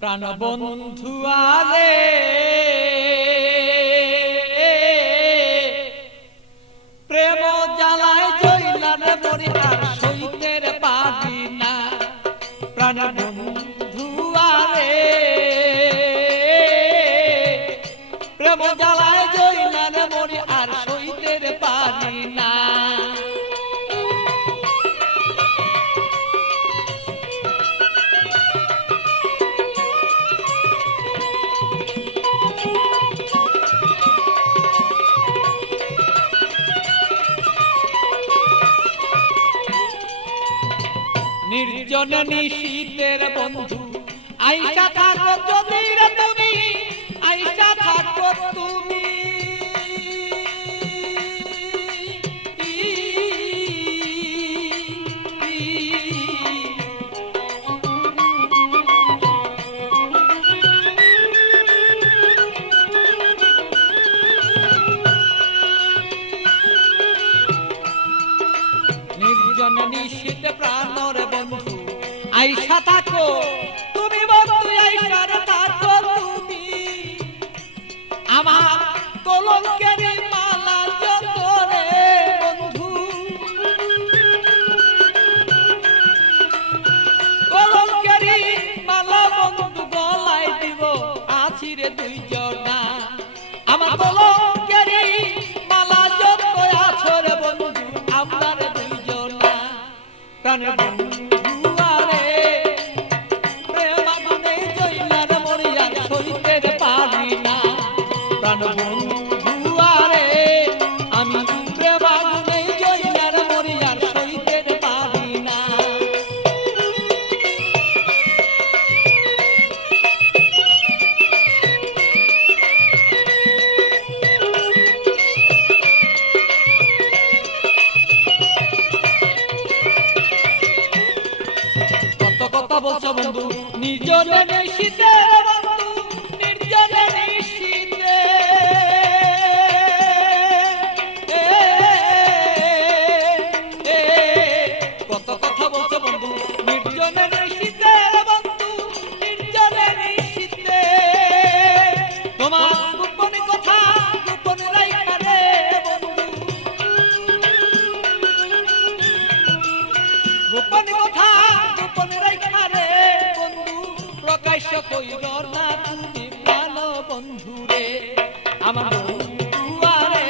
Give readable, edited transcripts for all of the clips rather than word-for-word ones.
প্রাণ বন্ধু আরে প্রেম জ্বালায় জইলার মরি আর সইতের পারি না। প্রাণ বন্ধু আরে প্রেম জ্বালায় জইলার মরি আর সইতের পারি না। নির্জন নিশীতের বন্ধু আইসা থাকো যদি রে তুমি, আইসা থাকো তুমি। নির্জন নিশীত প্রাণর বন্ধু আইসা থাকো তুমি, বন্ধু আইসা থাকো তুমি। আমার কলঙ্কের মালা যত রে বন্ধু, কলঙ্কের মালা বন্ধু গলায় দিব আছি রে দুইজনা। আমার কলঙ্কের মালা যত আছো রে বন্ধু আমরা রে দুইজনা। প্রাণ বন্ধু আরে প্রেম আগুনে জইলার মরি আর সইতে পারি না। প্রাণ বন্ধু আরে আমি প্রেম আগুনে জইলার মরি আর সইতে পারি না। কত কথা বলছো বন্ধু নির্জনে নিশীতে বন্ধু, নির্জনে নিশীতে কত কথা বলছো বন্ধু নির্জনে নিশীতে বন্ধু, নির্জনে নিশীতে। তোমার গোপন কথা গোপন রাইখা রে বন্ধু, গোপন কথা গোপন রাইখা রে বন্ধু প্রকাশ্য কইল না তুমি প্রাণ বন্ধু রে। আমার বন্ধু আরে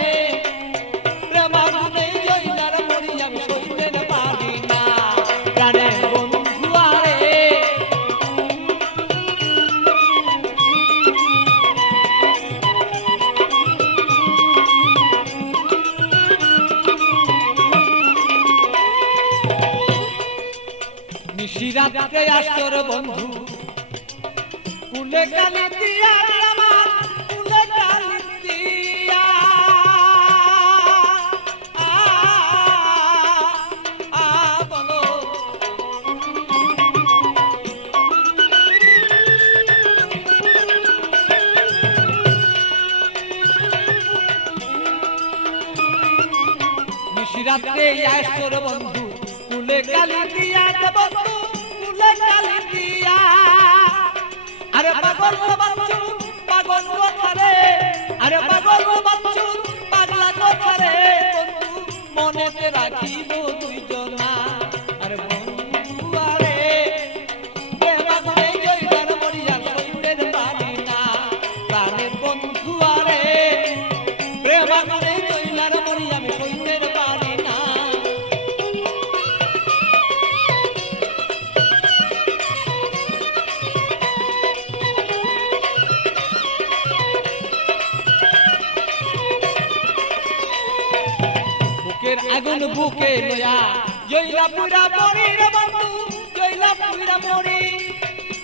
প্রেম আগুনে জইলার মরি আমি সইতে পারি না। প্রাণের বন্ধু আরে নিশিরাতে আসর বন্ধু কুলে কালি দিয়া আমার কুলে কালি দিয়া বলো। নিশিরাতে আসর বন্ধু কুলে কালি দিয়া বন্ধু কুলে কালি দিয়া। আরে পাগল বাচ্চু পাগল কথা রে, আরে পাগল বাচ্চু পাগলা কথা রে বন্ধু মনেতে রাখিব দুইজনা। আরে বন্ধু আরে প্রেম আগুনে জইলার মরি আর সইতে পারি না। প্রাণের বন্ধু আরে প্রেম আগুনে জইলার মরি আমি সইতে পারি না। বুকের আগুন বুকে লয়া জইলা পুরা মরি রে বন্ধু, জইলা পুরা মরি।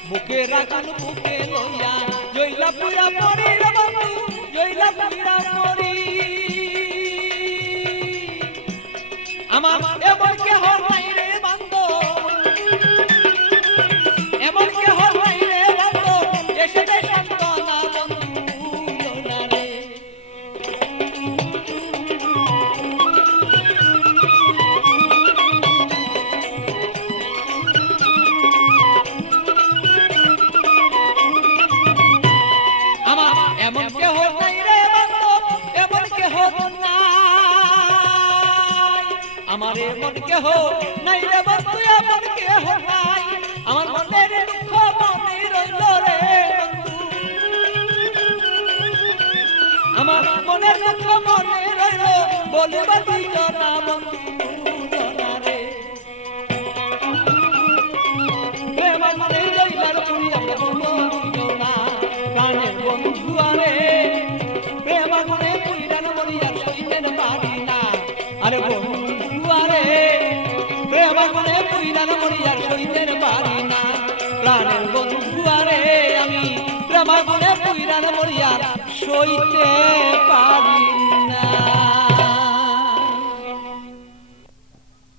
বুকের আগুন বুকে লয়া জইলা পুরা মরি রে বন্ধু, জইলা পুরা মরি। আমার এমন কেহ নাই রে বন্ধু, এমন কেহ নাই রে বন্ধু এসে দে সান্ত্বনা বন্ধু না রে। আমার মন কেহ নাই রে বন্ধু এমন কেহ নাই আমার মনের দুঃখ মনে রইল রে বন্ধু আমার মনের দুঃখ মনে রইল বলিবা তুই জনা বন্ধু জনা রে প্রেম মনে রইলার তুই আমার বন্ধু জনা প্রাণের বন্ধু আরে প্রেম মনে তুই জান মরিয়া সইতে পারি না আরে বন্ধু আরে প্রেম মনে তুই জান মরিয়া সইতে পারি না প্রাণের বন্ধু আরে আমি প্রেম মনে তুই জান মরিয়া সইতে পারি